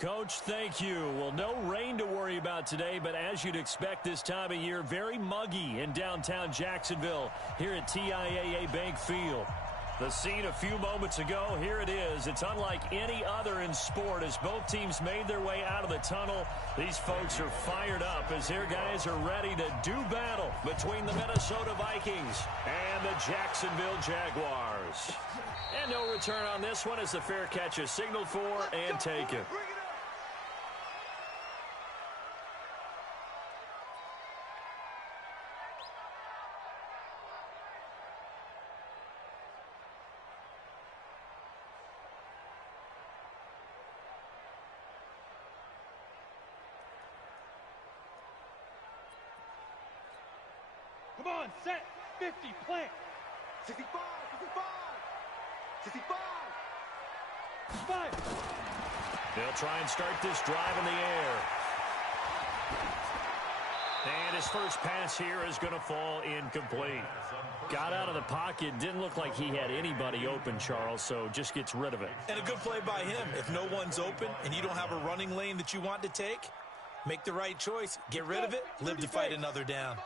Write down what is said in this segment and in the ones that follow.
Coach, thank you. Well, no rain to worry about today, but as you'd expect this time of year, very muggy in downtown Jacksonville here at TIAA Bank Field. The scene a few moments ago, here it is. It's unlike any other in sport as both teams made their way out of the tunnel. These folks are fired up as their guys are ready to do battle between the Minnesota Vikings and the Jacksonville Jaguars. And no return on this one as the fair catch is signaled for and taken. Come on, set, 50, plant. 65, 65, 65. 5. They'll try and start this drive in the air. And his first pass here is going to fall incomplete. Got out of the pocket, didn't look like he had anybody open, Charles, so just gets rid of it. And a good play by him. If no one's open and you don't have a running lane that you want to take, make the right choice. Get rid of it, live to fight another down.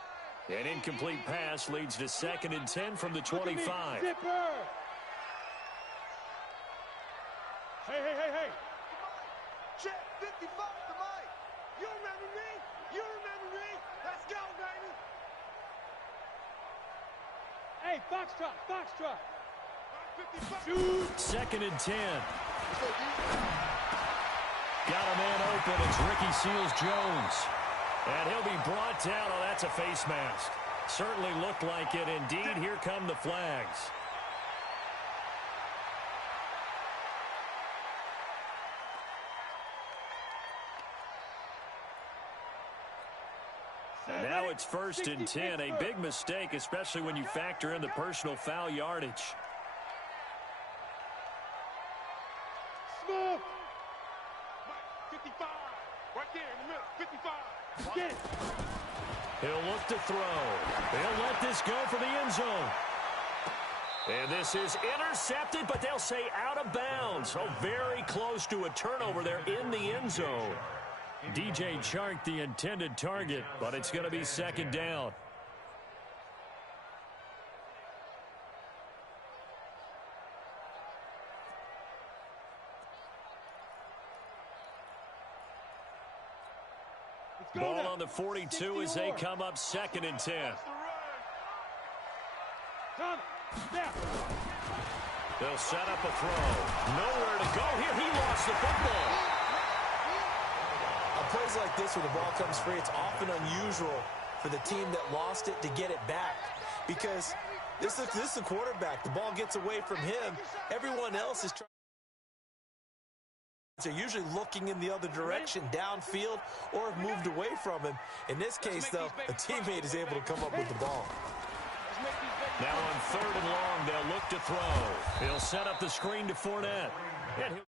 An incomplete pass leads to 2nd and 10 from the 25. Hey, hey. Check 55 to Mike. You remember me? You remember me? Let's go, baby. Hey, Foxtrot. 55. 2nd and 10. Got a man open. It's Ricky Seals-Jones. And he'll be brought down. Oh, that's a face mask. Certainly looked like it. Indeed, here come the flags. And now it's 1st and 10. A big mistake, especially when you factor in the personal foul yardage. Smoke! 55. Right there in the middle. 55. Get it. He'll look to throw. They'll let this go for the end zone. And this is intercepted, but they'll say out of bounds. So very close to a turnover there in the end zone. DJ Chark, the intended target, but it's going to be 2nd down. Ball on the 42 as they come up 2nd and 10. They'll set up a throw. Nowhere to go here. He lost the football. On plays like this where the ball comes free, it's often unusual for the team that lost it to get it back. Because this is the quarterback. The ball gets away from him. Everyone else is trying. They're usually looking in the other direction, downfield, or have moved away from him. In this case, though, a teammate is able to come up with the ball. Now on 3rd and long, they'll look to throw. He'll set up the screen to Fournette. And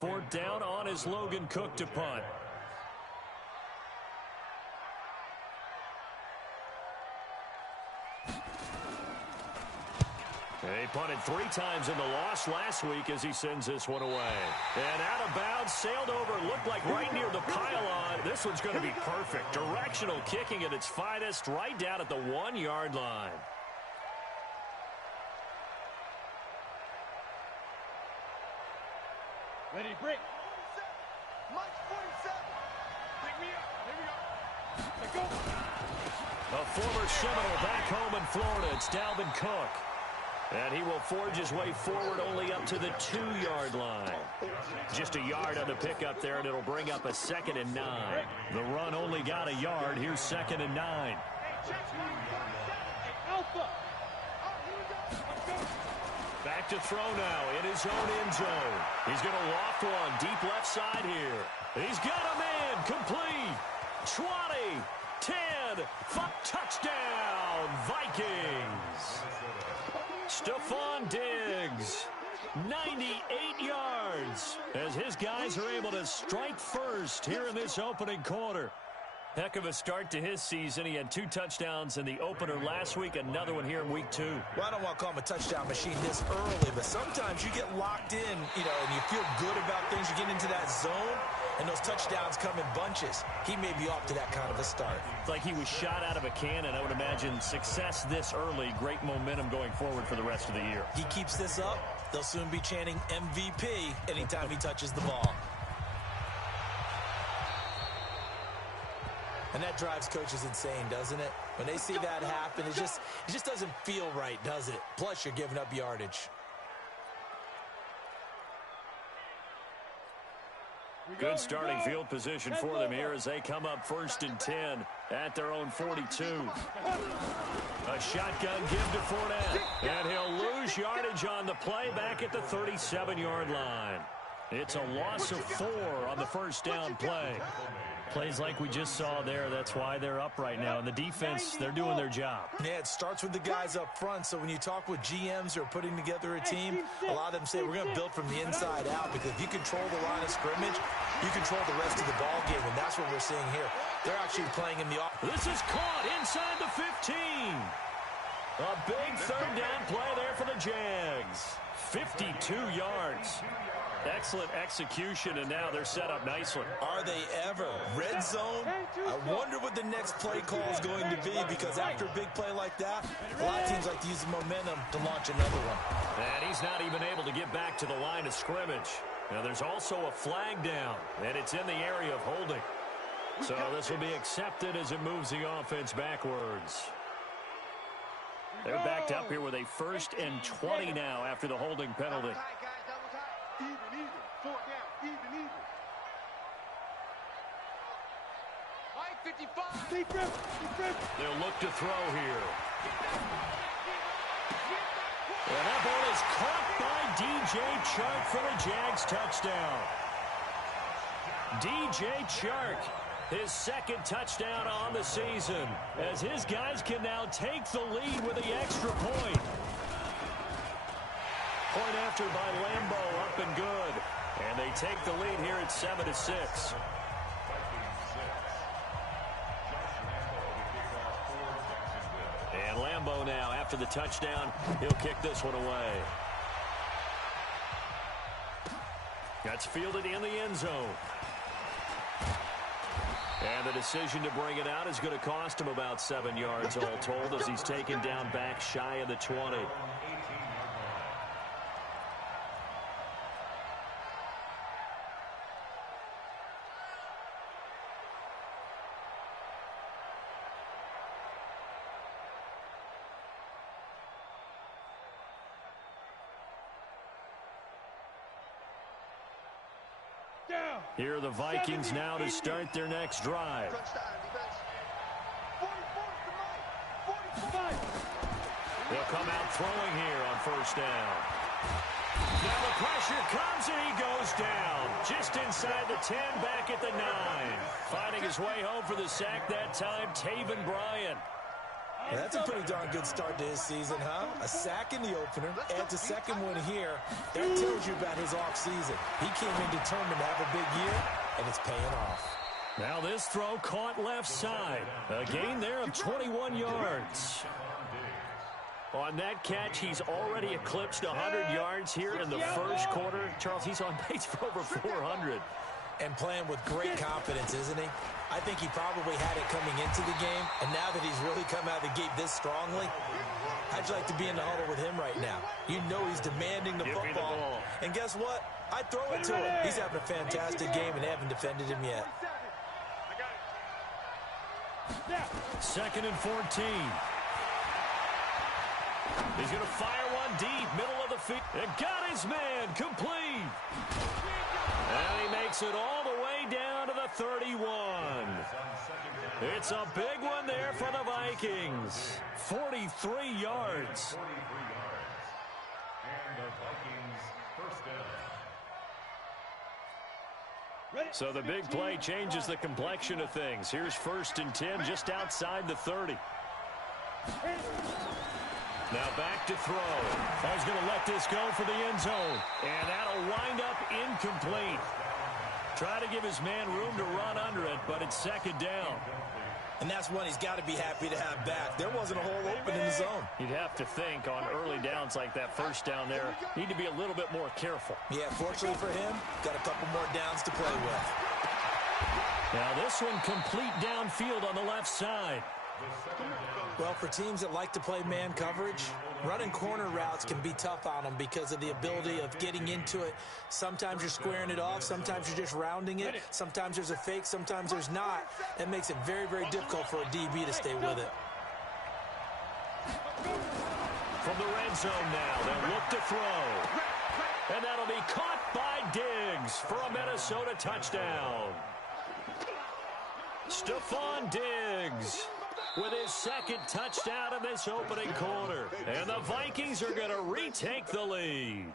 fourth down on is Logan Cook to punt. They punted 3 times in the loss last week as he sends this one away. And out of bounds, sailed over, looked like right near the pylon. This one's going to be perfect. Directional kicking at its finest, right down at the 1-yard line. Ready, break. Mike's 47. Pick me up. Here we go. Let go. A former Seminole back home in Florida. It's Dalvin Cook. And he will forge his way forward only up to the 2-yard line. Just a yard on the pickup there, and it'll bring up a 2nd and 9. The run only got a yard. Here's 2nd and 9. Alpha. Back to throw now in his own end zone. He's going to loft one deep left side here. He's got a man complete. 20, 10, 5, touchdown, Vikings. Stephon Diggs. 98 yards as his guys are able to strike first here in this opening quarter. Heck of a start to his season. He had 2 touchdowns in the opener last week, another one here in week 2. Well, I don't want to call him a touchdown machine this early, but sometimes you get locked in, and you feel good about things. You get into that zone, and those touchdowns come in bunches. He may be off to that kind of a start. It's like he was shot out of a cannon. I would imagine success this early, great momentum going forward for the rest of the year. He keeps this up, they'll soon be chanting MVP anytime he touches the ball. And that drives coaches insane, doesn't it? When they see that happen, it just doesn't feel right, does it? Plus, you're giving up yardage. Good starting field position for them here as they come up 1st and 10 at their own 42. A shotgun give to Fournette. And he'll lose yardage on the play back at the 37-yard line. It's a loss of 4 on the first down play. Plays like we just saw there, that's why they're up right now. And the defense, they're doing their job. Yeah, it starts with the guys up front. So when you talk with GMs who are putting together a team, a lot of them say we're going to build from the inside out, because if you control the line of scrimmage, you control the rest of the ball game, and that's what we're seeing here. They're actually playing in the offense. This is caught inside the 15. A big 3rd down play there for the Jags. 52 yards. Excellent execution, and now they're set up nicely. Are they ever? Red zone? I wonder what the next play call is going to be, because after a big play like that, a lot of teams like to use the momentum to launch another one. And he's not even able to get back to the line of scrimmage. Now, there's also a flag down, and it's in the area of holding. So this will be accepted as it moves the offense backwards. They're backed up here with a 1st and 20 now after the holding penalty. Even. 4th down. Even. Mike 55. Deep rip. They'll look to throw here. And that ball is caught by DJ Chark for the Jags touchdown. DJ Chark, his 2nd touchdown on the season, as his guys can now take the lead with the extra point. Point after by Lambeau, up and good. And they take the lead here at 7-6. And Lambeau now, after the touchdown, he'll kick this one away. That's fielded in the end zone. And the decision to bring it out is going to cost him about 7 yards all told, as he's taken down back shy of the 20. Here are the Vikings now to start their next drive. They'll come out throwing here on 1st down. Now the pressure comes and he goes down. Just inside the 10, back at the 9. Finding his way home for the sack that time, Taven Bryan. Well, that's a pretty darn good start to his season, huh? A sack in the opener, adds a 2nd one here. That tells you about his offseason. He came in determined to have a big year, and it's paying off. Now this throw caught left side. A gain there of 21 yards. On that catch, he's already eclipsed 100 yards here in the 1st quarter. Charles, he's on pace for over 400. And playing with great confidence, isn't he? I think he probably had it coming into the game, and now that he's really come out of the gate this strongly, how'd you like to be in the huddle with him right now? You know he's demanding the football. And guess what? I'd throw it to him. He's having a fantastic game, and they haven't defended him yet. 2nd and 14. He's going to fire one deep, middle of the field. And got his man, complete. And he makes it all the way down to the 31. It's a big one there for the Vikings. 43 yards. And the Vikings first down. So the big play changes the complexion of things. Here's 1st and 10 just outside the 30. Now back to throw. He's going to let this go for the end zone. And that'll wind up incomplete. Try to give his man room to run under it, but it's second down. And that's one he's got to be happy to have back. There wasn't a hole open in the zone. You'd have to think on early downs like that first down there, need to be a little bit more careful. Yeah, fortunately for him, got a couple more downs to play with. Now this one complete downfield on the left side. Well, for teams that like to play man coverage, running corner routes can be tough on them because of the ability of getting into it. Sometimes you're squaring it off. Sometimes you're just rounding it. Sometimes there's a fake. Sometimes there's not. That makes it very, very difficult for a DB to stay with it. From the red zone now, they'll look to throw. And that'll be caught by Diggs for a Minnesota touchdown. Stephon Diggs with his second touchdown in this opening quarter. And the Vikings are going to retake the lead.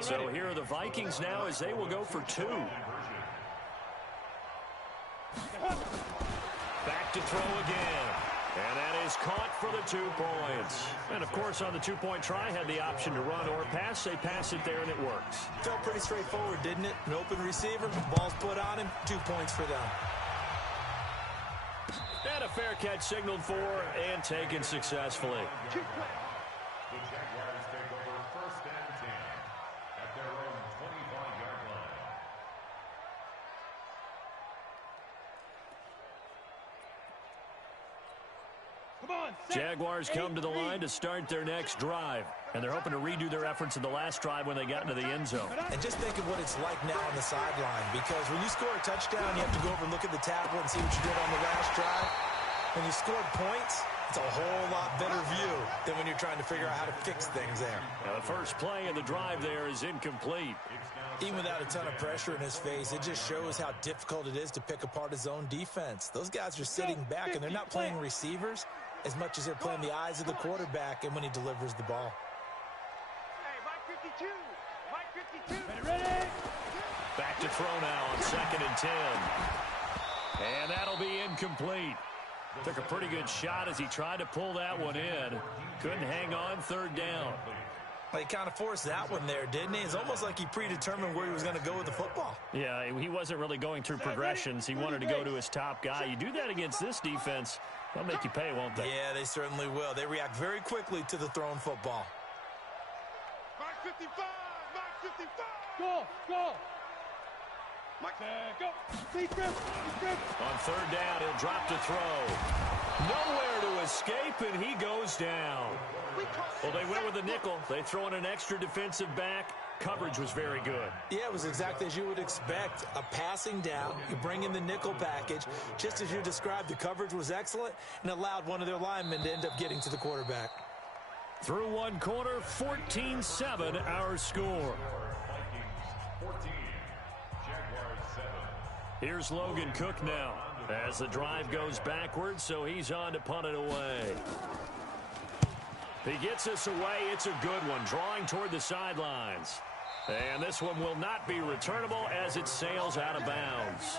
So here are the Vikings now as they will go for two. Back to throw again. And that is caught for the 2 points. And, of course, on the two-point try, had the option to run or pass. They pass it there, and it works. Felt pretty straightforward, didn't it? An open receiver, ball's put on him, 2 points for them. And a fair catch signaled for and taken successfully. The Jaguars take over 1st and 10 at their own 25-yard line. Jaguars come to the line to start their next drive. And they're hoping to redo their efforts in the last drive when they got into the end zone. And just think of what it's like now on the sideline. Because when you score a touchdown, you have to go over and look at the tablet and see what you did on the last drive. When you scored points, it's a whole lot better view than when you're trying to figure out how to fix things there. Now the first play of the drive there is incomplete. Even without a ton of pressure in his face, it just shows how difficult it is to pick apart his own defense. Those guys are sitting back, and they're not playing receivers as much as they're playing the eyes of the quarterback and when he delivers the ball. Hey, Mike 52. Mike 52. Ready? Back to throw now on 2nd and 10. And that'll be incomplete. Took a pretty good shot as he tried to pull that one in. Couldn't hang on 3rd down. Well, he kind of forced that one there, didn't he? It's almost like he predetermined where he was going to go with the football. Yeah, he wasn't really going through progressions. He wanted to go to his top guy. You do that against this defense, they'll make you pay, won't they? Yeah, they certainly will. They react very quickly to the thrown football. Mike 55. Mike 55. Go, go. Mike, Go. Speed grip. On 3rd down, he'll drop to throw. Nowhere to escape, and he goes down. Well, they went with the nickel. They throw in an extra defensive back. Coverage was very good. Yeah, it was exactly as you would expect. A passing down, you bring in the nickel package. Just as you described, the coverage was excellent and allowed one of their linemen to end up getting to the quarterback. Through one quarter, 14-7 our score. Vikings 14, Jaguars 7. Here's Logan Cook now as the drive goes backwards, so he's on to punt it away. He gets us away. It's a good one, drawing toward the sidelines. And this one will not be returnable as it sails out of bounds.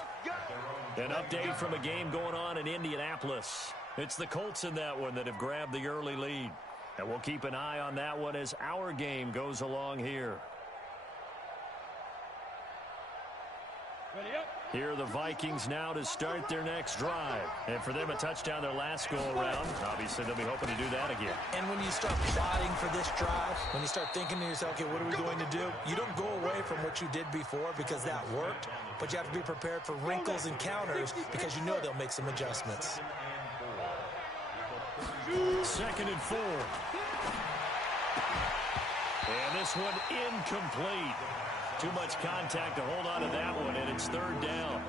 An update from a game going on in Indianapolis. It's the Colts in that one that have grabbed the early lead. And we'll keep an eye on that one as our game goes along here. Ready up. Here are the Vikings now to start their next drive. And for them, a touchdown their last go-around. Obviously, they'll be hoping to do that again. And when you start plotting for this drive, when you start thinking to yourself, okay, what are we going to do? You don't go away from what you did before because that worked, but you have to be prepared for wrinkles and counters because you know they'll make some adjustments. 2nd and 4. And this one incomplete. Too much contact to hold on to that one, and it's 3rd down.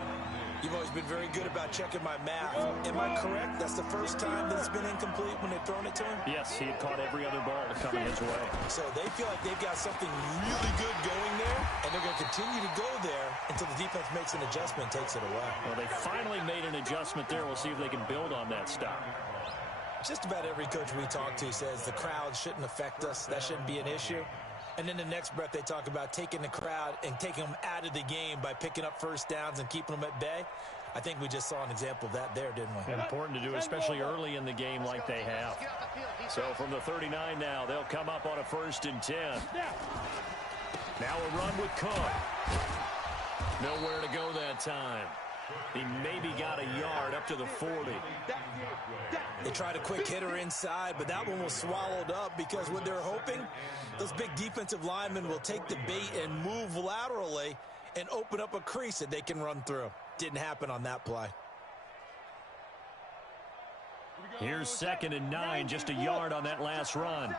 You've always been very good about checking my math. Am I correct? That's the first time that it's been incomplete when they've thrown it to him? Yes, he had caught every other ball coming his way. So they feel like they've got something really good going there, and they're going to continue to go there until the defense makes an adjustment and takes it away. Well, they finally made an adjustment there. We'll see if they can build on that stop. Just about every coach we talk to says the crowd shouldn't affect us. That shouldn't be an issue. And then the next breath they talk about taking the crowd and taking them out of the game by picking up first downs and keeping them at bay. I think we just saw an example of that there, didn't we? Important to do, especially early in the game like they have. So from the 39 now, they'll come up on a 1st and 10. Now a run with Cook. Nowhere to go that time. He maybe got a yard up to the 40. They tried a quick hitter inside, but that one was swallowed up because what they're hoping, those big defensive linemen will take the bait and move laterally and open up a crease that they can run through. Didn't happen on that play. Here's 2nd and 9, just a yard on that last run.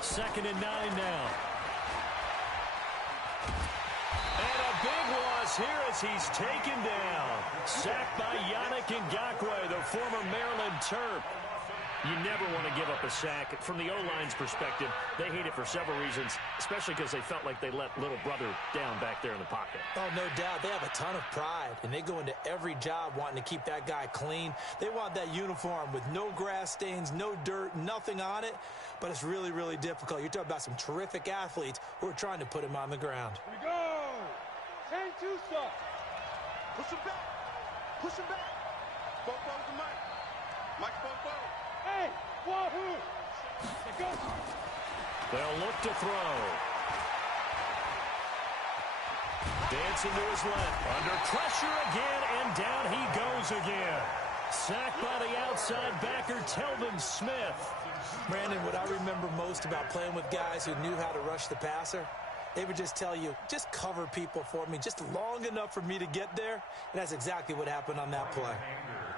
2nd and 9 now. And a big loss here as he's taken down. Sacked by Yannick Ngakoue, the former Maryland Terp. You never want to give up a sack. From the O-line's perspective, they hate it for several reasons, especially because they felt like they let little brother down back there in the pocket. Oh, no doubt. They have a ton of pride, and they go into every job wanting to keep that guy clean. They want that uniform with no grass stains, no dirt, nothing on it, but it's really, really difficult. You're talking about some terrific athletes who are trying to put him on the ground. Here we go. 10-2 stop. Push him back. Push him back. Bobo to Mike. Mike Bobo. Hey, wahoo! Let go. They'll look to throw. Dancing to his left. Under pressure again, and down he goes again. Sacked by the outside backer, Telvin Smith. Brandon, what I remember most about playing with guys who knew how to rush the passer, they would just tell you, just cover people for me, just long enough for me to get there. And that's exactly what happened on that play.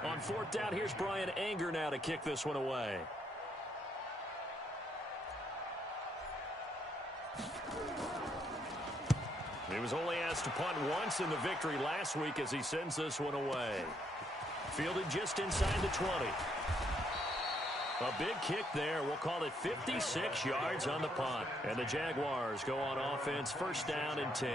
On 4th down, here's Brian Anger now to kick this one away. He was only asked to punt once in the victory last week as he sends this one away. Fielded just inside the 20. A big kick there. We'll call it 56 yards on the punt. And the Jaguars go on offense, 1st down and 10.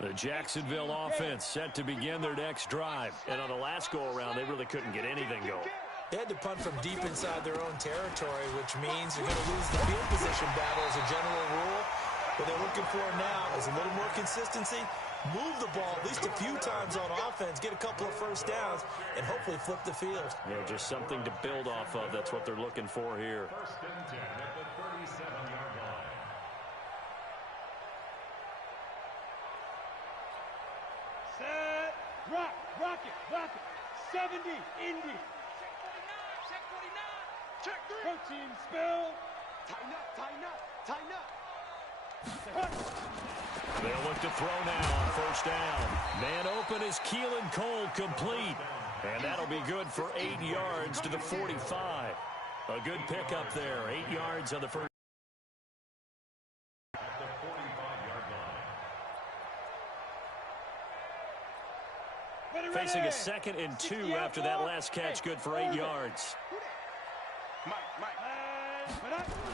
The Jacksonville offense set to begin their next drive. And on the last go-around, they really couldn't get anything going. They had to punt from deep inside their own territory, which means you're going to lose the field position battle as a general rule. What they're looking for now is a little more consistency, move the ball at least a few times on offense, get a couple of first downs, and hopefully flip the field. You know, just something to build off of. That's what they're looking for here. 1st and 10 at the 37-yard line. Set. Rock. Rock it. Rock it. 70. Indy. Check 49. Check 3. Protein spill. Tighten up. Tighten up. Tighten up. They'll look to throw now on 1st down. Man open is Keelan Cole, complete. And that'll be good for 8 yards to the 45. A good pickup there. 8 yards on the first. At the 45-yard line. Facing a 2nd and 2 after that last catch. Good for 8 yards. Mike.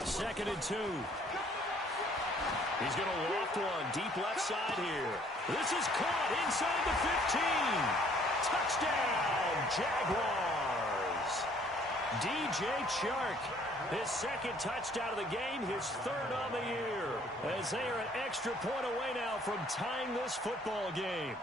2nd and 2. He's going to loft one deep left side here. This is caught inside the 15. Touchdown, Jaguars. DJ Chark, his 2nd touchdown of the game, his 3rd on the year. As they are an extra point away now from tying this football game.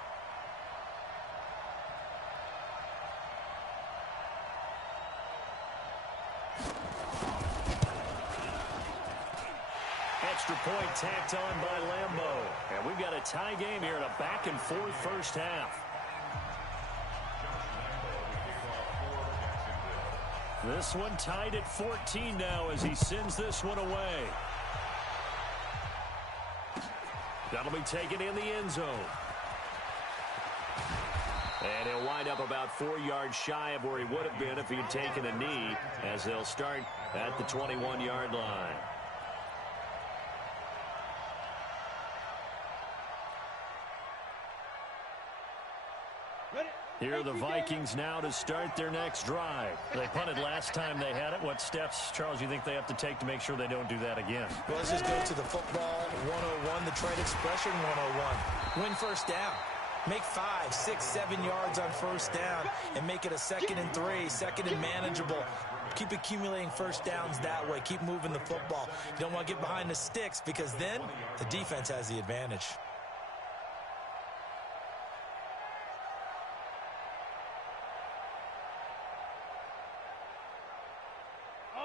Extra point tacked on by Lambo. And we've got a tie game here in a back-and-forth first half. This one tied at 14 now as he sends this one away. That'll be taken in the end zone. And he'll wind up about 4 yards shy of where he would have been if he had taken a knee, as they'll start at the 21-yard line. Ready? Here are the Vikings now to start their next drive. They punted last time they had it. What steps, Charles, you think they have to take to make sure they don't do that again? Well, let's just go to the football 101, the trade expression 101. Win first down. Make 5, 6, 7 yards on first down and make it a 2nd and 3, 2nd and manageable. Keep accumulating first downs that way. Keep moving the football. You don't want to get behind the sticks because then the defense has the advantage.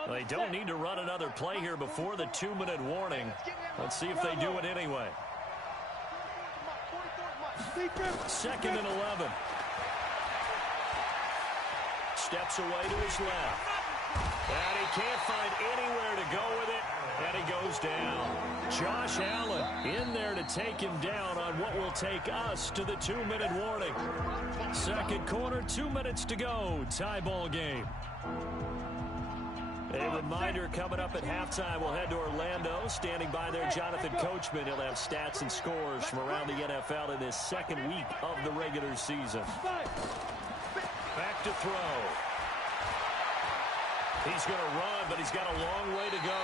They don't need to run another play here before the 2-minute warning. Let's see if they do it anyway. 2nd and 11. Steps away to his left. And he can't find anywhere to go with it. And he goes down. Josh Allen in there to take him down on what will take us to the 2-minute warning. Second quarter, 2 minutes to go. Tie ball game. A reminder coming up at halftime, we'll head to Orlando. Standing by there, Jonathan Coachman. He'll have stats and scores from around the NFL in this second week of the regular season. Back to throw. He's going to run, but he's got a long way to go.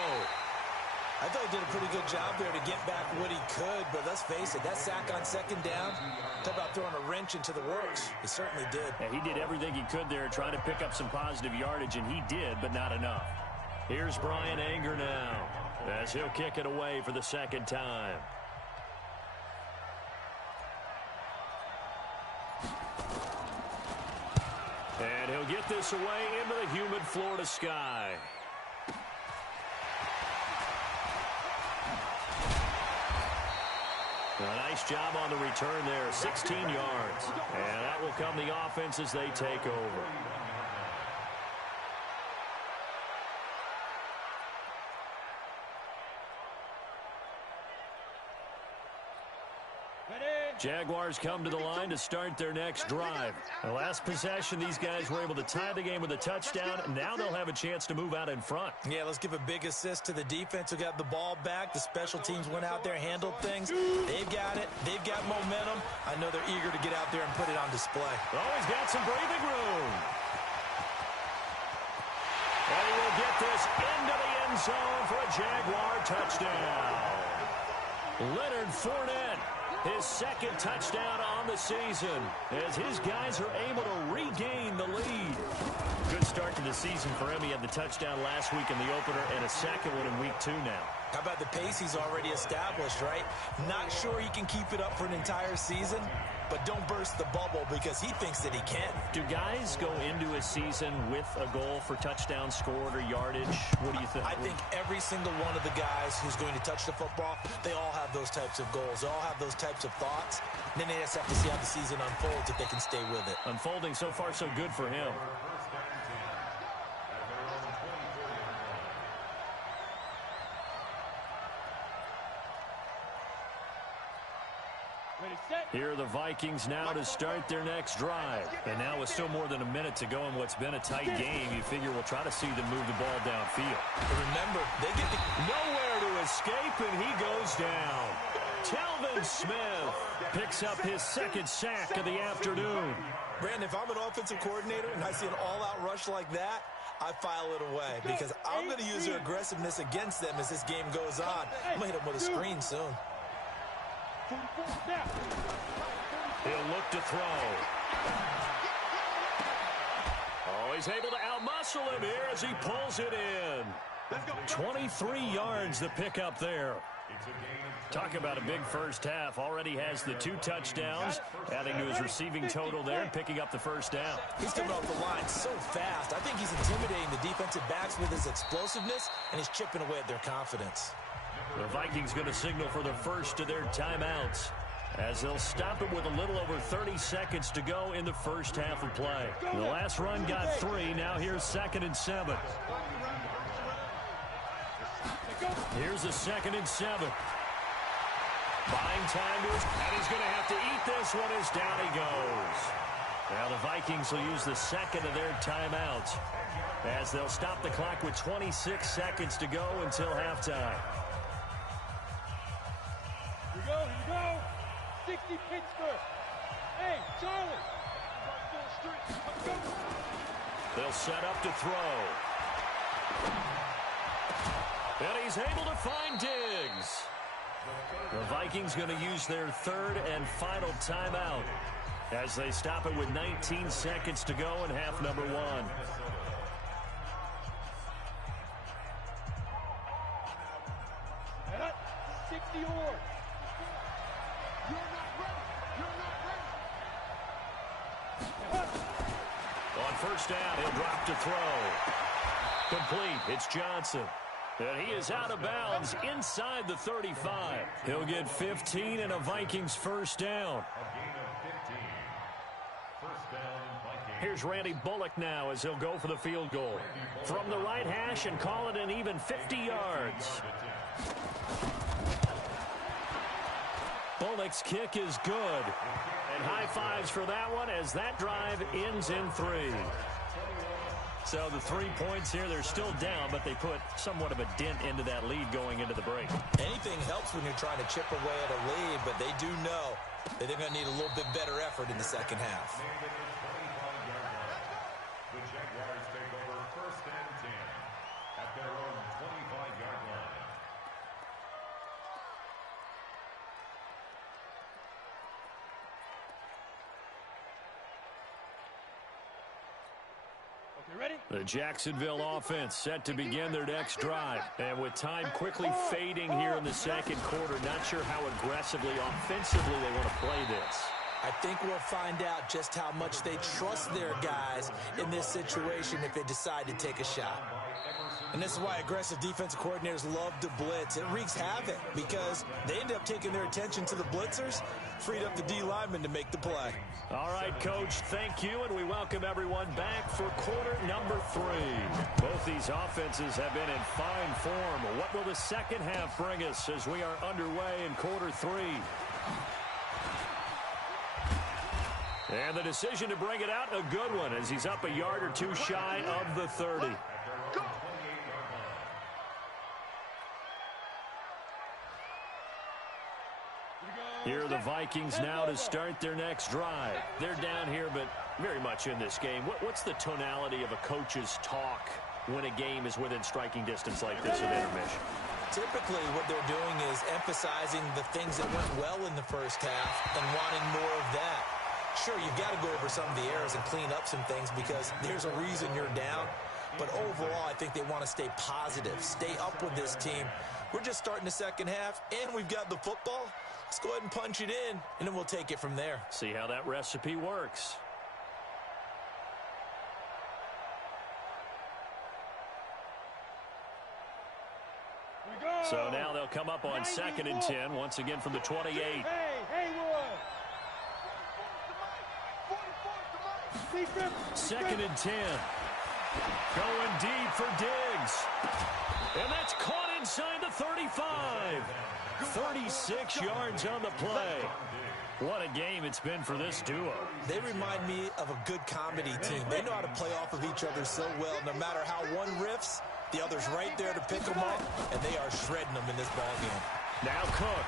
I thought he did a pretty good job there to get back what he could, but let's face it, that sack on 2nd down, talk about throwing a wrench into the works. He certainly did. Yeah, he did everything he could there trying to pick up some positive yardage, and he did, but not enough. Here's Brian Anger now as he'll kick it away for the 2nd time. And he'll get this away into the humid Florida sky. A nice job on the return there, 16 yards. And that will come the offense as they take over. Jaguars come to the line to start their next drive. The last possession, these guys were able to tie the game with a touchdown. Now they'll have a chance to move out in front. Yeah, let's give a big assist to the defense who got the ball back. The special teams went out there, handled things. They've got it. They've got momentum. I know they're eager to get out there and put it on display. Oh, he's got some breathing room. And he will get this into the end zone for a Jaguar touchdown. Leonard Fournette. His 2nd touchdown on the season as his guys are able to regain the lead. Good start to the season for him. He had the touchdown last week in the opener and a 2nd one in week 2 now. How about the pace he's already established, right? Not sure he can keep it up for an entire season, but don't burst the bubble because he thinks that he can. Do guys go into a season with a goal for touchdowns scored or yardage? What do you think? I think every single one of the guys who's going to touch the football, they all have those types of goals. They all have those types of thoughts. And then they just have to see how the season unfolds if they can stay with it. Unfolding so far so good for him. Here are the Vikings now to start their next drive. And now with still more than a minute to go in what's been a tight game, you figure we'll try to see them move the ball downfield. But remember, they get nowhere to escape, and he goes down. Telvin Smith picks up his 2nd sack of the afternoon. Brandon, if I'm an offensive coordinator and I see an all-out rush like that, I file it away because I'm going to use their aggressiveness against them as this game goes on. I'm going to hit them with a screen soon. He'll look to throw. Oh, he's able to outmuscle him here as he pulls it in. 23 yards the pickup there. Talk about a big first half. Already has the 2 touchdowns, adding to his receiving total there and picking up the first down. He's coming off the line so fast. I think he's intimidating the defensive backs with his explosiveness, and he's chipping away at their confidence. The Vikings going to signal for the first of their timeouts as they'll stop it with a little over 30 seconds to go in the first half of play. The last run got 3. Now here's 2nd and 7. Here's a 2nd and 7. Buying time to his, and he's going to have to eat this one as down he goes. Now the Vikings will use the 2nd of their timeouts as they'll stop the clock with 26 seconds to go until halftime. Here we go. 60 Pittsburgh. Hey, Charlie. They'll set up to throw. And he's able to find Diggs. The Vikings going to use their third and final timeout as they stop it with 19 seconds to go in half number one. At 60 or. On first down, he'll drop to throw. Complete. It's Johnson. And he is out of bounds inside the 35. He'll get 15 and a Vikings first down. Here's Randy Bullock now as he'll go for the field goal. From the right hash and call it an even 50 yards. Bullock's kick is good. And high fives for that one as that drive ends in 3. So the 3 points here, they're still down, but they put somewhat of a dent into that lead going into the break. Anything helps when you're trying to chip away at a lead, but they do know that they're going to need a little bit better effort in the second half. The Jaguars take over first and 10 at their own 25-yard line. Ready? The Jacksonville offense set to begin their next drive. And with time quickly fading here in the second quarter, not sure how aggressively, offensively they want to play this. I think we'll find out just how much they trust their guys in this situation if they decide to take a shot. And this is why aggressive defensive coordinators love to blitz. It wreaks havoc because they end up taking their attention to the blitzers, freed up the D lineman to make the play. All right, Coach, thank you, and we welcome everyone back for quarter number 3. Both these offenses have been in fine form. What will the second half bring us as we are underway in quarter 3? And the decision to bring it out, a good one, as he's up a yard or two shy of the 30. Here are the Vikings now to start their next drive. They're down here, but very much in this game. What's the tonality of a coach's talk when a game is within striking distance like this at intermission? Typically, what they're doing is emphasizing the things that went well in the first half and wanting more of that. Sure, you've got to go over some of the errors and clean up some things because there's a reason you're down. But overall, I think they want to stay positive, stay up with this team. We're just starting the second half, and we've got the football. Let's go ahead and punch it in, and then we'll take it from there. See how that recipe works. So now they'll come up on 2nd and 10, once again from the 28. Hey, Haywood. 2nd and 10. Going deep for Diggs. And that's caught inside the 35. 36 yards on the play. What a game it's been for this duo. They remind me of a good comedy team. They know how to play off of each other so well. No matter how one riffs, the other's right there to pick them up, and they are shredding them in this ballgame. Now Cook.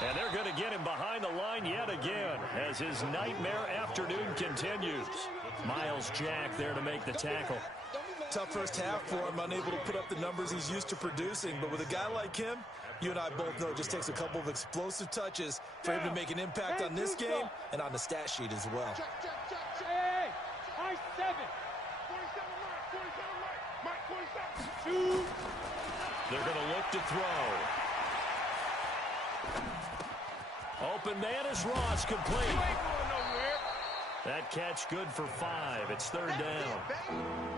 And they're going to get him behind the line yet again as his nightmare afternoon continues. Miles Jack there to make the tackle. Tough first half for him, unable to put up the numbers he's used to producing. But with a guy like him, you and I both know it just takes a couple of explosive touches for him to make an impact on this game and on the stat sheet as well. Hey, high 7. 47 right, 47 right. Mike, 47. They're going to look to throw. Open man is Ross, complete. That catch good for 5. It's 3rd down.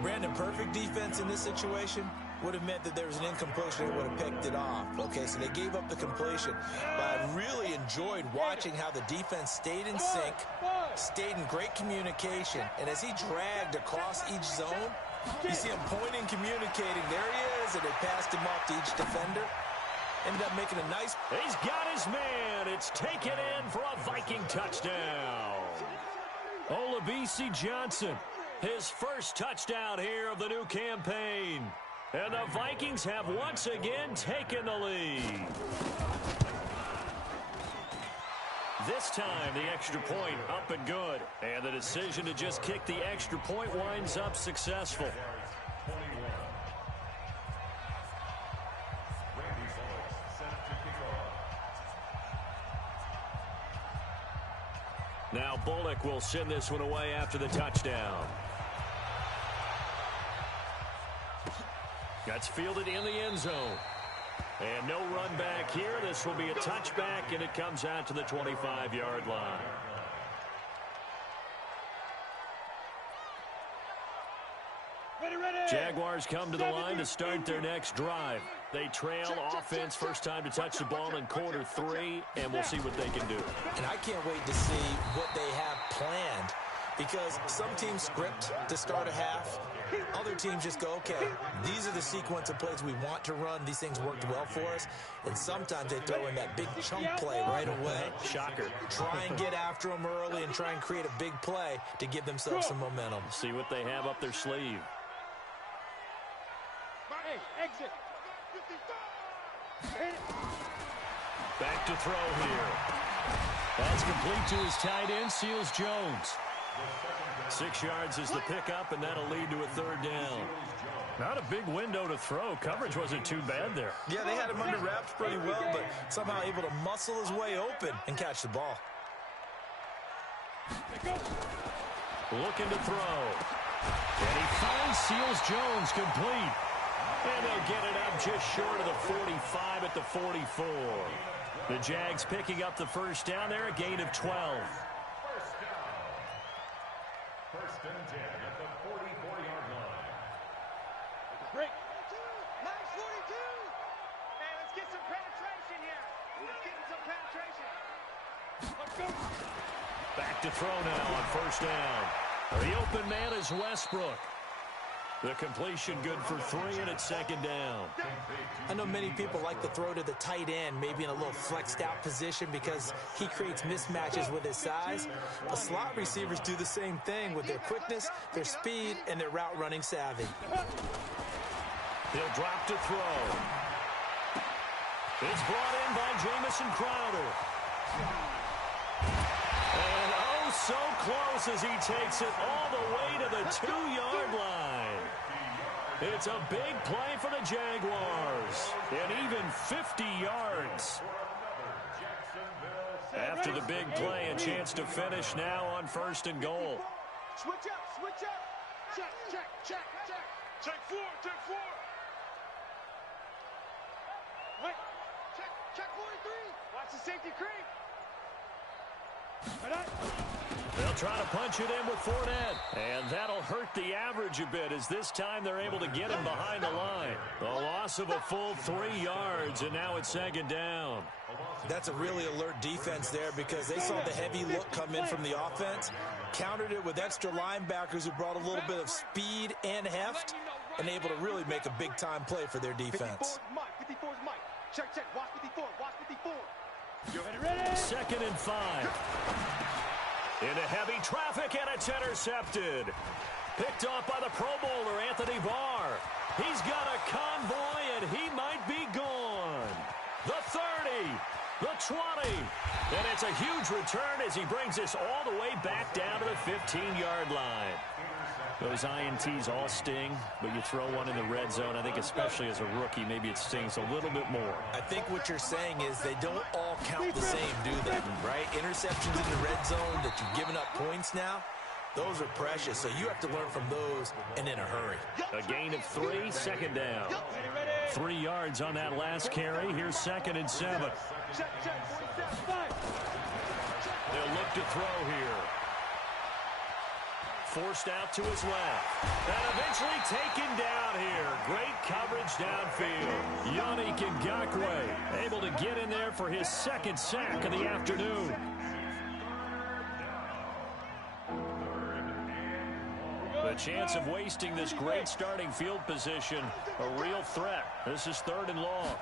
Brandon, perfect defense in this situation would have meant that there was an incompletion. They would have picked it off. Okay, so they gave up the completion. But I really enjoyed watching how the defense stayed in sync, stayed in great communication. And as he dragged across each zone, you see him pointing, communicating. There he is, and they passed him off to each defender. Ended up making a nice... He's got his man. It's taken in for a Viking touchdown. Olabisi Johnson, his first touchdown here of the new campaign. And the Vikings have once again taken the lead. this time, the extra point up and good. And the decision to just kick the extra point winds up successful. Now Bullock will send this one away after the touchdown. That's fielded in the end zone. And no run back here. This will be a touchback, and it comes out to the 25-yard line. Jaguars come to the line to start their next drive. They trail offense first time to touch the ball in quarter 3, and we'll see what they can do. And I can't wait to see what they have planned, because some teams script to start a half. Other teams just go, okay, these are the sequence of plays we want to run. These things worked well for us. And sometimes they throw in that big chunk play right away. Shocker. Try and get after them early and try and create a big play to give themselves some momentum. See what they have up their sleeve. Exit. Back to throw here. That's complete to his tight end, Seals Jones. 6 yards is the pickup, and that'll lead to a third down. Not a big window to throw. Coverage wasn't too bad there. Yeah, they had him under wraps pretty well, but somehow able to muscle his way open and catch the ball. Looking to throw. And he finds Seals Jones complete. And they'll get it up just short of the 45 at the 44. The Jags picking up the first down there, a gain of 12. First and 10 at the 44-yard line. Break. Nice 42. Hey, let's get some penetration here. Let's get some penetration. Let's go. Back to throw now on first down. The open man is Westbrook. The completion good for 3, and it's second down. I know many people like to throw to the tight end, maybe in a little flexed out position because he creates mismatches with his size. But slot receivers do the same thing with their quickness, their speed, and their route running savvy. He'll drop to throw. It's brought in by Jamison Crowder. And oh, so close as he takes it all the way to the 2-yard line. It's a big play for the Jaguars. And even 50 yards. After the big play, a chance to finish now on first and goal. Switch up, switch up. Check, check, check, check. Check 4, check 4. Right. Check 43. Watch the safety creep. Right on. They'll try to punch it in with Fournette. And that'll hurt the average a bit as this time they're able to get him behind the line. The loss of a full 3 yards, and now it's second down. That's a really alert defense there because they saw the heavy look come in from the offense, countered it with extra linebackers who brought a little bit of speed and heft, and able to really make a big-time play for their defense. 54 is Mike. Check, check. Watch 54. Watch 54. You're ready. Second and 5. Into heavy traffic, and it's intercepted. Picked off by the Pro Bowler, Anthony Barr. He's got a convoy, and he might be gone. The 30, the 20. And it's a huge return as he brings this all the way back down to the 15-yard line. Those INTs all sting, but you throw one in the red zone, I think especially as a rookie, maybe it stings a little bit more. I think what you're saying is they don't all count the same, do they? Right? Interceptions in the red zone that you've given up points now, those are precious, so you have to learn from those and in a hurry. A gain of 3, second down. 3 yards on that last carry. Here's second and 7. Check, check. 47. They'll look to throw here. Forced out to his left. And eventually taken down here. Great coverage downfield. Yannick Ngakoue able to get in there for his second sack of the afternoon. The chance of wasting this great starting field position, a real threat. This is third and long.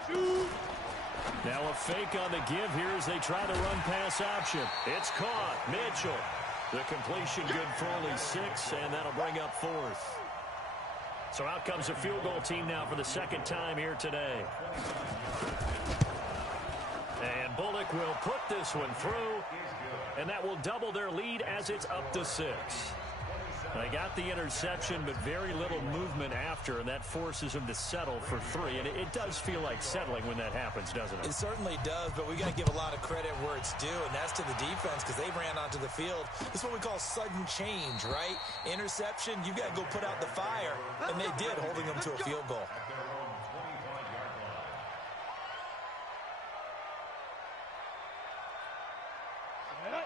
Now a fake on the give here as they try the run pass option. It's caught. Mitchell. The completion good for only 6, and that'll bring up 4th. So out comes the field goal team now for the second time here today. And Bullock will put this one through, and that will double their lead as it's up to 6. They got the interception, but very little movement after, and that forces them to settle for 3. And it does feel like settling when that happens, doesn't it? It certainly does, but we got to give a lot of credit where it's due, and that's to the defense because they ran onto the field. This is what we call sudden change, right? Interception, you got to go put out the fire, and they did, holding them to a field goal.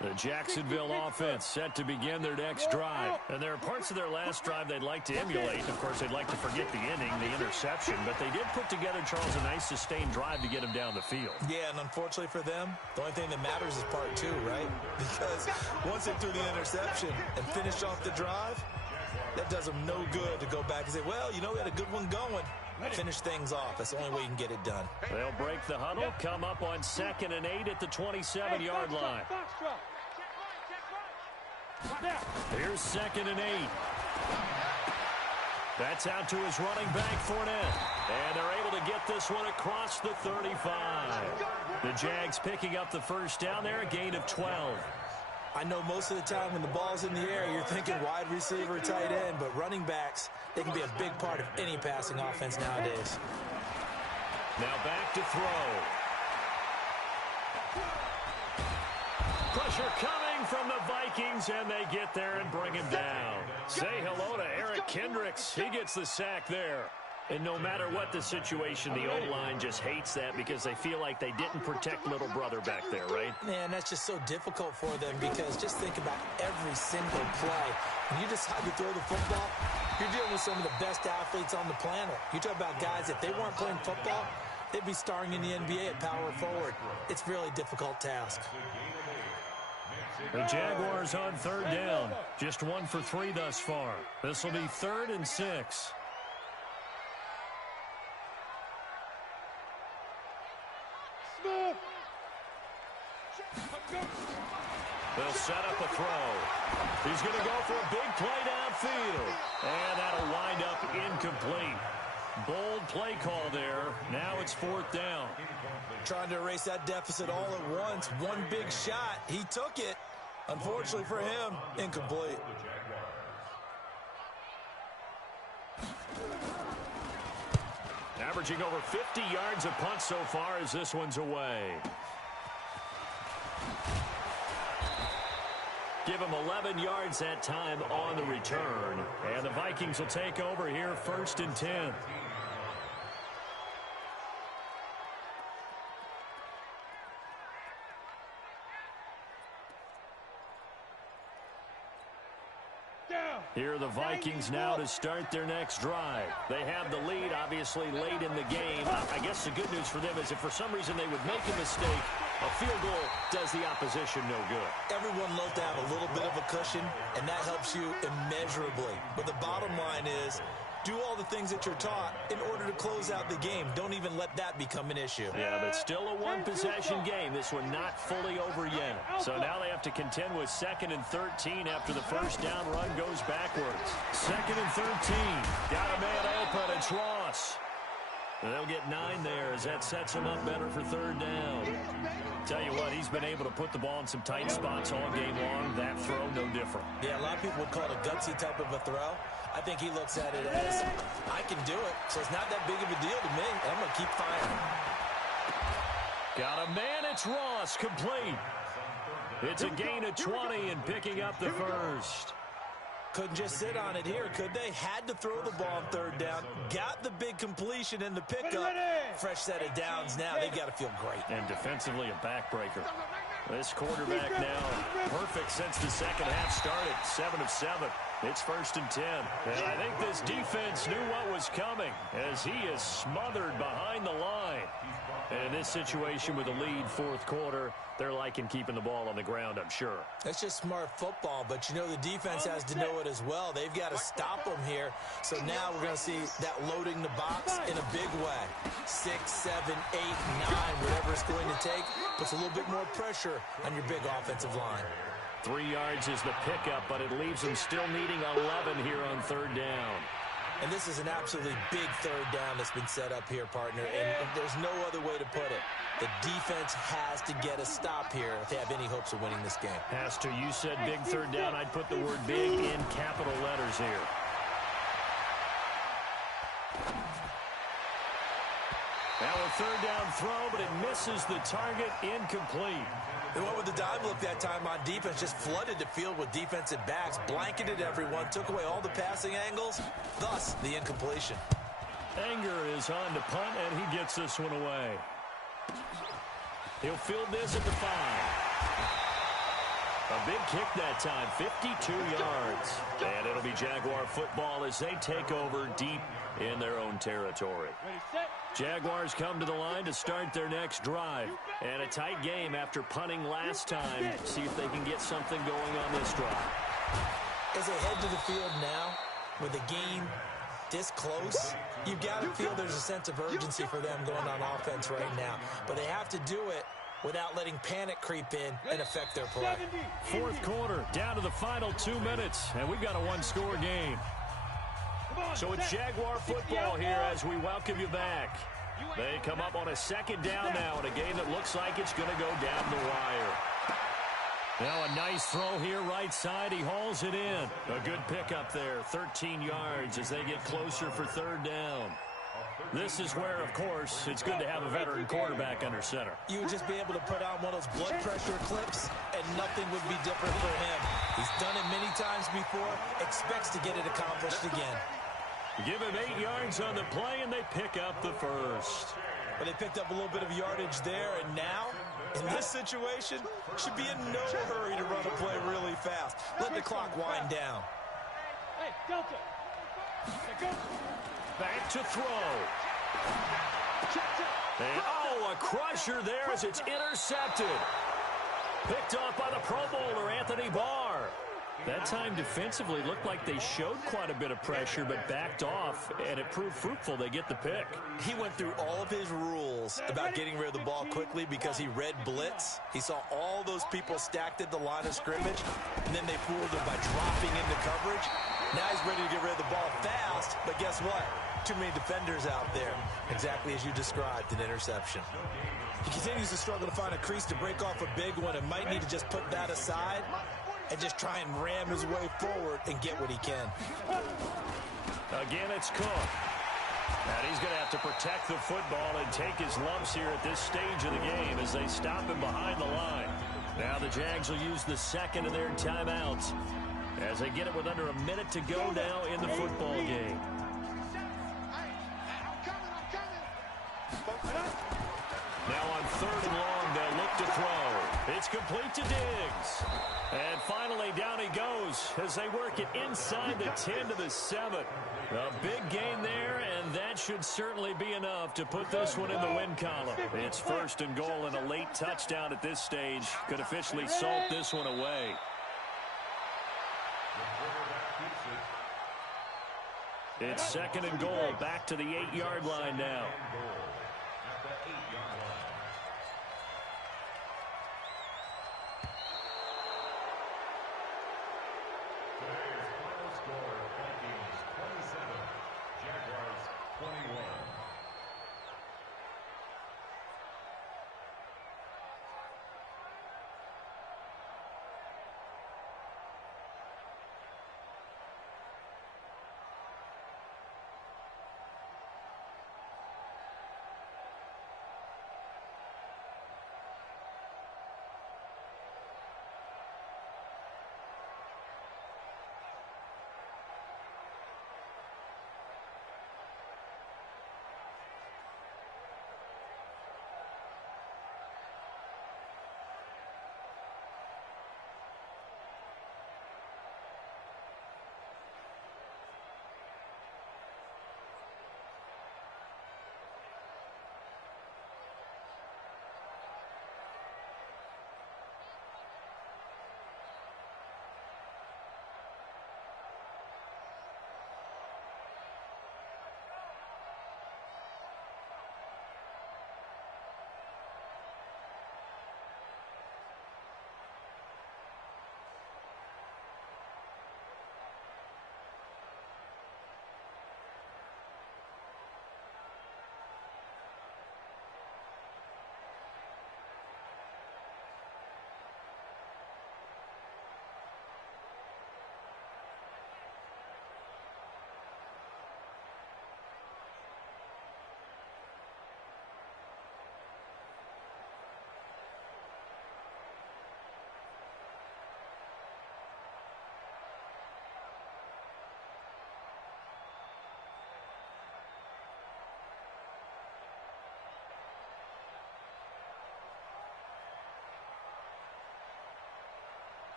The Jacksonville offense set to begin their next drive. And there are parts of their last drive they'd like to emulate. Of course, they'd like to forget the inning, the interception. But they did put together, Charles, a nice sustained drive to get them down the field. Yeah, and unfortunately for them, the only thing that matters is part 2, right? Because once they threw the interception and finished off the drive, that does them no good to go back and say, well, you know, we had a good one going. Finish things off. That's the only way you can get it done. They'll break the huddle, come up on 2nd and 8 at the 27-yard line. Here's 2nd and 8. That's out to his running back, Fournette. And they're able to get this one across the 35. The Jags picking up the first down there, a gain of 12. I know most of the time when the ball's in the air, you're thinking wide receiver, tight end, but running backs, they can be a big part of any passing offense nowadays. Now back to throw. Pressure coming from the Vikings, and they get there and bring him down. Say hello to Eric Kendricks. He gets the sack there. And no matter what the situation, the O-line just hates that because they feel like they didn't protect little brother back there, right? Man, that's just so difficult for them because just think about every single play. When you decide to throw the football, you're dealing with some of the best athletes on the planet. You talk about guys, if they weren't playing football, they'd be starring in the NBA at power forward. It's a really difficult task. The Jaguars on 3rd down. Just 1 for 3 thus far. This will be 3rd and 6. They'll set up a throw. He's going to go for a big play downfield. And that'll wind up incomplete. Bold play call there. Now it's 4th down. Trying to erase that deficit all at once. One big shot. He took it. Unfortunately for him, incomplete. Averaging over 50 yards a punt so far as this one's away. Give him 11 yards that time on the return. And the Vikings will take over here 1st and 10. Here are the Vikings now to start their next drive. They have the lead, obviously, late in the game. I guess the good news for them is if for some reason they would make a mistake, a field goal does the opposition no good. Everyone loves to have a little bit of a cushion, and that helps you immeasurably. But the bottom line is, do all the things that you're taught in order to close out the game. Don't even let that become an issue. Yeah, but still a one-possession game. This one not fully over yet. So now they have to contend with 2nd and 13 after the first down run goes backwards. 2nd and 13. Got a man open. It's Ross. And they'll get 9 there as that sets him up better for 3rd down. Tell you what, he's been able to put the ball in some tight spots all game long. That throw, no different. Yeah, a lot of people would call it a gutsy type of a throw. I think he looks at it as, I can do it, so it's not that big of a deal to me. I'm going to keep firing. Got a man, it's Ross, complete. It's a gain of 20 and picking up the first. Couldn't just sit on it here, could they? Had to throw the ball on 3rd down. Got the big completion in the pickup. Fresh set of downs now. They've got to feel great. And defensively a backbreaker. This quarterback now perfect since the second half started. 7 of 7. It's 1st and 10. And I think this defense knew what was coming as he is smothered behind the line. And in this situation with the lead 4th quarter, they're liking keeping the ball on the ground, I'm sure. That's just smart football, but you know the defense has to know it as well. They've got to stop them here. So now we're going to see that loading the box in a big way. 6, 7, 8, 9, whatever it's going to take, puts a little bit more pressure on your big offensive line. 3 yards is the pickup, but it leaves them still needing 11 here on 3rd down. And this is an absolutely big third down that's been set up here, partner, and there's no other way to put it. The defense has to get a stop here if they have any hopes of winning this game. Pastor, you said big third down. I'd put the word big in capital letters here. Now a third down throw, but it misses the target, incomplete. They went with the dime look that time on defense, just flooded the field with defensive backs, blanketed everyone, took away all the passing angles, thus the incompletion. Anger is on to punt, and he gets this one away. He'll field this at the 5. A big kick that time, 52 yards. And it'll be Jaguar football as they take over deep in their own territory. Jaguars come to the line to start their next drive. And a tight game after punting last time. See if they can get something going on this drive. As they head to the field now, with the game this close, you've got to feel there's a sense of urgency for them going on offense right now. But they have to do it without letting panic creep in and affect their play. Fourth quarter, down to the final 2 minutes, and we've got a one-score game. So it's Jaguar football here as we welcome you back. They come up on a second down now in a game that looks like it's going to go down the wire. Now a nice throw here right side. He hauls it in. A good pickup there, 13 yards as they get closer for third down. This is where, of course, it's good to have a veteran quarterback under center. You would just be able to put on one of those blood pressure clips, and nothing would be different for him. He's done it many times before, expects to get it accomplished again. Give him 8 yards on the play, and they pick up the first. But they picked up a little bit of yardage there, and now, in this situation, should be in no hurry to run a play really fast. Let the clock wind down. Hey, Delta. Back to throw. And, oh, a crusher there as it's intercepted. Picked off by the Pro Bowler, Anthony Barr. That time defensively looked like they showed quite a bit of pressure but backed off, and it proved fruitful. They get the pick. He went through all of his rules about getting rid of the ball quickly because he read blitz. He saw all those people stacked at the line of scrimmage, and then they fooled him by dropping into coverage. Now he's ready to get rid of the ball fast, but guess what? Too many defenders out there. Exactly as you described, an interception. He continues to struggle to find a crease to break off a big one and might need to just put that aside and just try and ram his way forward and get what he can. Again, it's Cook. And he's going to have to protect the football and take his lumps here at this stage of the game as they stop him behind the line. Now the Jags will use the second of their timeouts as they get it with under a minute to go now in the football game. Now on third and long, they'll look to throw. It's complete to Diggs. And finally, down he goes as they work it inside the 10 to the 7. A big gain there, and that should certainly be enough to put this one in the win column. It's first and goal, and a late touchdown at this stage could officially salt this one away. It's second and goal, back to the 8-yard line now.